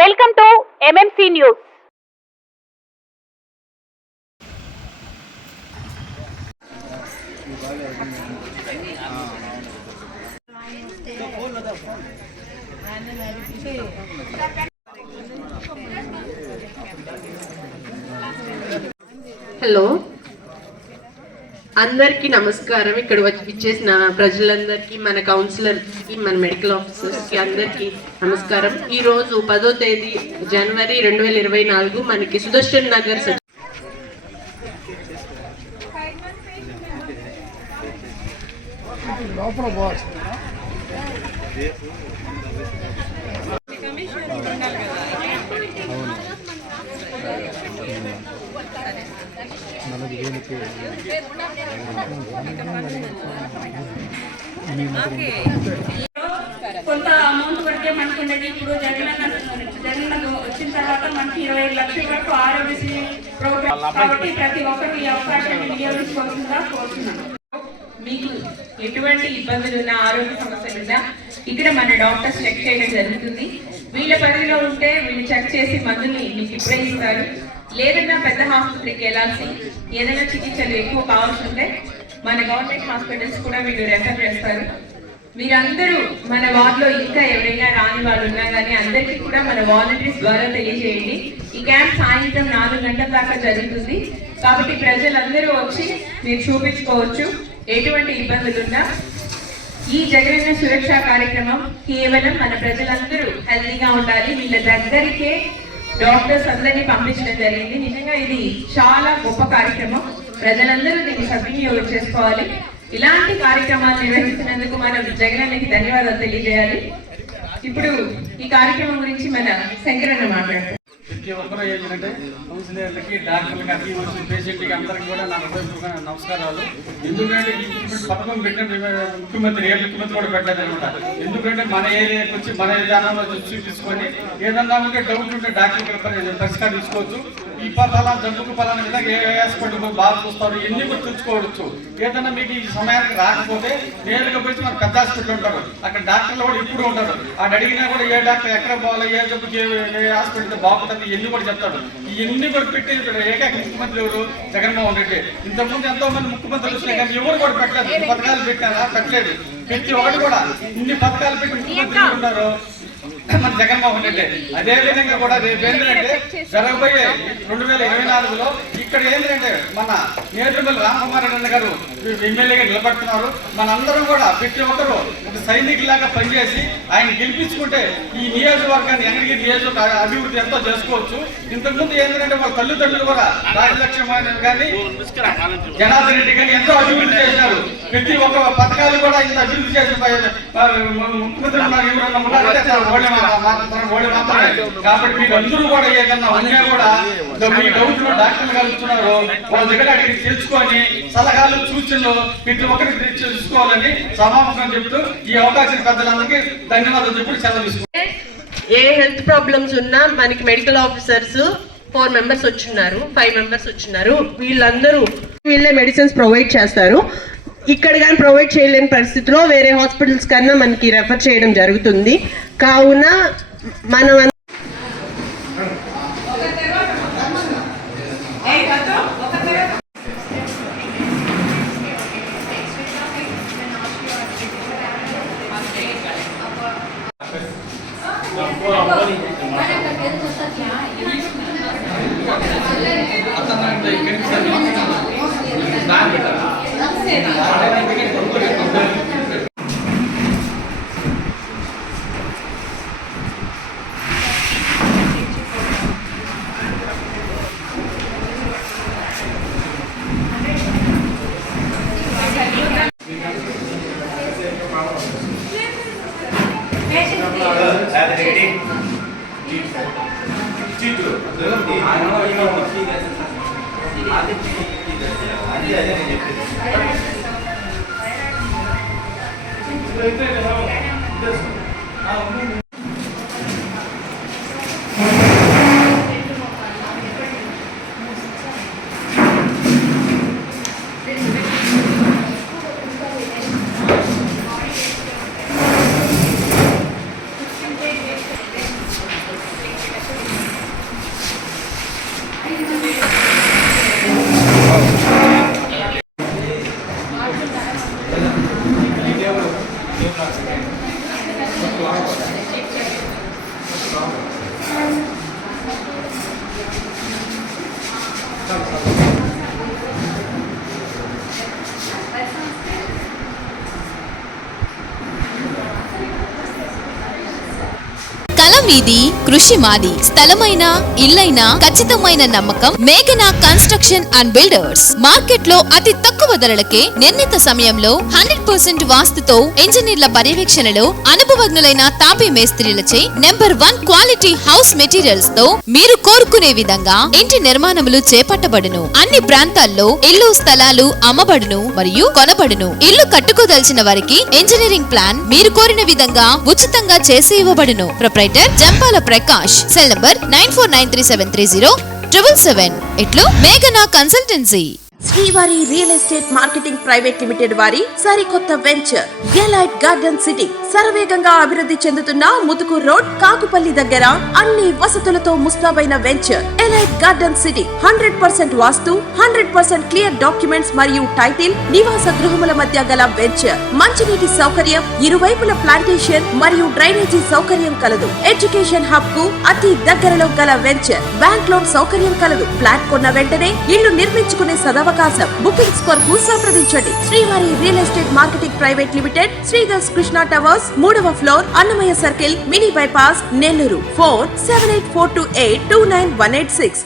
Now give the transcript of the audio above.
Welcome to MMC news. Hello, అందరికీ నమస్కారం. ఇక్కడ వచ్చేసిన ప్రజలందరికీ, మన కౌన్సిలర్స్కి, మన మెడికల్ ఆఫీసర్స్కి అందరికీ నమస్కారం. ఈరోజు 10వ తేదీ జనవరి 2024 మనకి సుదర్శన్ నగర్ కొంత అమౌంట్ వరకే మనకు ఉండేది. ఇప్పుడు జగన్ వచ్చిన తర్వాత మనకి 25 లక్షల వరకు ఆరోగ్యశ్రీ ప్రోగ్రామ్, కాబట్టి ప్రతి ఒక్కరు ఈ అవకాశాన్ని వినియోగించుకోవాల్సిందిగా కోరుతున్నాను. మీకు ఎటువంటి ఇబ్బందులు ఉన్నా, ఆరోగ్య సమస్యలు ఉన్నా ఇక్కడ మన డాక్టర్స్ చెక్ చేయడం జరుగుతుంది. వీళ్ళ పరిధిలో ఉంటే వీళ్ళు చెక్ చేసి మందుని మీకు ఇప్పుడే ఇస్తారు. లేదన్నా పెద్ద హాస్పిటల్కి వెళ్ళాల్సి ఏదైనా చికిత్సలు ఎక్కువ కావాల్సి ఉంటే మన గవర్నమెంట్ హాస్పిటల్స్ కూడా వీళ్ళు రెఫర్ చేస్తారు. మీరందరూ మన వార్డులో ఇంకా ఎవరైనా రాని వాళ్ళు ఉన్నా కానీ అందరికీ కూడా మన వాలంటీర్స్ ద్వారా తెలియజేయండి. ఈ క్యాంప్ సాయంత్రం 4 గంటల దాకా జరుగుతుంది. కాబట్టి ప్రజలందరూ వచ్చి మీరు చూపించుకోవచ్చు. ఎటువంటి ఇబ్బందులున్నా ఈ జగనన్న సురక్ష కార్యక్రమం కేవలం మన ప్రజలందరూ హెల్తీగా ఉండాలి, వీళ్ళ దగ్గరికే డాక్టర్స్ అందరినీ పంపించడం జరిగింది. నిజంగా ఇది చాలా గొప్ప కార్యక్రమం. ప్రజలందరూ దీన్ని సద్వినియోగం చేసుకోవాలి. ఇలాంటి కార్యక్రమాలు నిర్వహిస్తున్నందుకు మనం జగనన్నకి ధన్యవాదాలు తెలియజేయాలి. ఇప్పుడు ఈ కార్యక్రమం గురించి మన శంకరన్న మాట్లాడతారు. ప్రతి ఒక్కరూ ఏంటంటే కౌన్సిలర్లకి, డాక్టర్లకి, అన్ని వచ్చిన పేషెంట్లకి అందరికీ కూడా నా హృదయపూర్వక నమస్కారాలు. ఎందుకంటే పథకం పెట్టిన ముఖ్యమంత్రి కూడా పెట్టలేదు అనమాట. ఎందుకంటే మన ఏరియాకి వచ్చి మన విధానంలో చూపించుకొని ఏదన్నా ఉంటే డౌట్ ఉంటే డాక్టర్ పరిష్కరించుకోవచ్చు. ఈ పలానా జబ్బుకు పలానా విధంగా ఏ హాస్పిటల్ బాగా చూస్తారు, ఎన్ని కూడా చూసుకోవచ్చు. ఏదన్నా మీకు ఈ సమయానికి రాకపోతే నేరుగా పోయి మన పెద్ద హాస్పిటల్ ఉంటారు, అక్కడ డాక్టర్లు కూడా ఇప్పుడు ఉంటారు. అది అడిగినా కూడా ఏ డాక్టర్ ఎక్కడ పోవాలి, ఏ జబ్బుకి ఏ హాస్పిటల్ బాగుంటుంది ఇవన్నీ కూడా చెప్తాడు. ఇవన్నీ కూడా పెట్టి ఏకైక ముఖ్యమంత్రి ఎవరు? జగన్మోహన్ రెడ్డి. ఇంతకుముందు ఎంతో మంది ముఖ్యమంత్రులు వచ్చినాయి కానీ ఎవరు కూడా పెట్టలేదు. ఇన్ని పథకాలు పెట్టారా? పెట్టలేదు. ప్రతి ఒక్కటి కూడా ఇన్ని పథకాలు పెట్టి ముఖ్యమంత్రులు ఉన్నారు మన జగన్మోహన్ రెడ్డి. అదే విధంగా కూడా రేపు ఏంటంటే జరగబోయే 2024లో ఇక్కడ ఏంటంటే మన నేర్చుమల్లి రామకుమార్ రెడ్డి గారు ఎమ్మెల్యేగా నిలబడుతున్నారు. మనందరం కూడా ప్రతి ఒక్కరు ఒక సైనికులాగా పనిచేసి ఆయన గెలిపించుకుంటే ఈ నియోజకవర్గాన్ని ఎంగడికి నియోజకవర్గ అభివృద్ధి ఎంతో చేసుకోవచ్చు. ఇంతకుముందు ఏంటంటే వాళ్ళ తల్లిదండ్రులు కూడా రాజలక్ష్మి కానీ జనార్దన్ రెడ్డి కానీ ఎంతో అభివృద్ధి చేశారు. ప్రతి ఒక్క పథకాలు కూడా ఇంత అభివృద్ధి చేసిన ముఖ్యమంత్రి కాబట్టి మీరు అందరూ కూడా ఏదన్నా ఉన్నా కూడా మీ డౌట్లు డాక్టర్లు కలుగుతున్నారు, వాళ్ళ దగ్గర అడిగి తెలుసుకొని సలహాలు సూచనలు ప్రతి ఒక్కరికి తెలుసుకోవాలని సమాపకం చెప్తూ ఈ అవకాశం పెద్దలందరికీ ధన్యవాదాలు చెప్పి సెలవు తీసుకుంటారు. ఏ హెల్త్ ప్రాబ్లమ్స్ ఉన్నా మనకి మెడికల్ ఆఫీసర్స్ 4 మెంబర్స్ వచ్చున్నారు, 5 మెంబర్స్ వచ్చున్నారు. వీళ్ళే మెడిసిన్స్ ప్రొవైడ్ చేస్తారు. ఇక్కడ కానీ ప్రొవైడ్ చేయలేని పరిస్థితిలో వేరే హాస్పిటల్స్ కన్నా మనకి రెఫర్ చేయడం జరుగుతుంది. కావున మనం మీది, కృషి మాది. స్థలమైన, ఇల్లైనా ఖచ్చితమైన నమ్మకం మేఘనా కన్స్ట్రక్షన్ అండ్ బిల్డర్స్. మార్కెట్ లో అతి తక్కువ ధరలకే నిర్ణీత సమయంలో 100% వాస్తుతో ఇంజనీర్ల పర్యవేక్షణలో అనుభవజ్ఞులైన తాపీ మేస్త్రీలచే నెంబర్ 1 క్వాలిటీ హౌస్ మెటీరియల్స్ తో మీరు కోరుకునే విధంగా ఇంటి నిర్మాణములు చేపట్టబడును. అన్ని ప్రాంతాల్లో ఇల్లు స్థలాలు అమ్మబడును మరియు కొనబడును. ఇల్లు కట్టుకోదలిచిన వారికి ఇంజనీరింగ్ ప్లాన్ మీరు కోరిన విధంగా ఉచితంగా చేసి ఇవ్వబడును. Proprietor Jampala Prakash. Cell number 9493730777. ఇట్లు మేఘనా consultancy. Srivari real estate marketing private limited వారి సరికొత్త వెంచర్ ఎలైట్ గార్డెన్ సిటీ శరవేగంగా అభివృద్ధి చెందుతున్న ముతుకూర్ రోడ్, కాకుపల్లి దగ్గర అన్ని వసతులతో ముస్తాబైన వెంచర్ ఎలైట్ గార్డెన్ సిటీ. 100% వాస్తు, 100% క్లియర్ డాక్యుమెంట్స్ మరియు టైటిల్, నివాస గృహముల మధ్య గల వెంచర్. మంచినీటి సౌకర్యం, ఇరువైపుల ప్లాంటేషన్ మరియు డ్రైనేజీ సౌకర్యం కలదు. ఎడ్యుకేషన్ హబ్ కు అతి దగ్గరలో గల వెంచర్. బ్యాంక్ లోన్ సౌకర్యం కలదు. ఫ్లాట్ కొన్న వెంటనే ఇల్లు నిర్మించుకునే సదవకాశం. బుకింగ్స్ కొరకు సంప్రదించండి. Srivari real estate marketing private limited, Sridhar's Krishna towers, 3వ floor, Annamayya circle, mini bypass, Nellore. Phone 7842829186.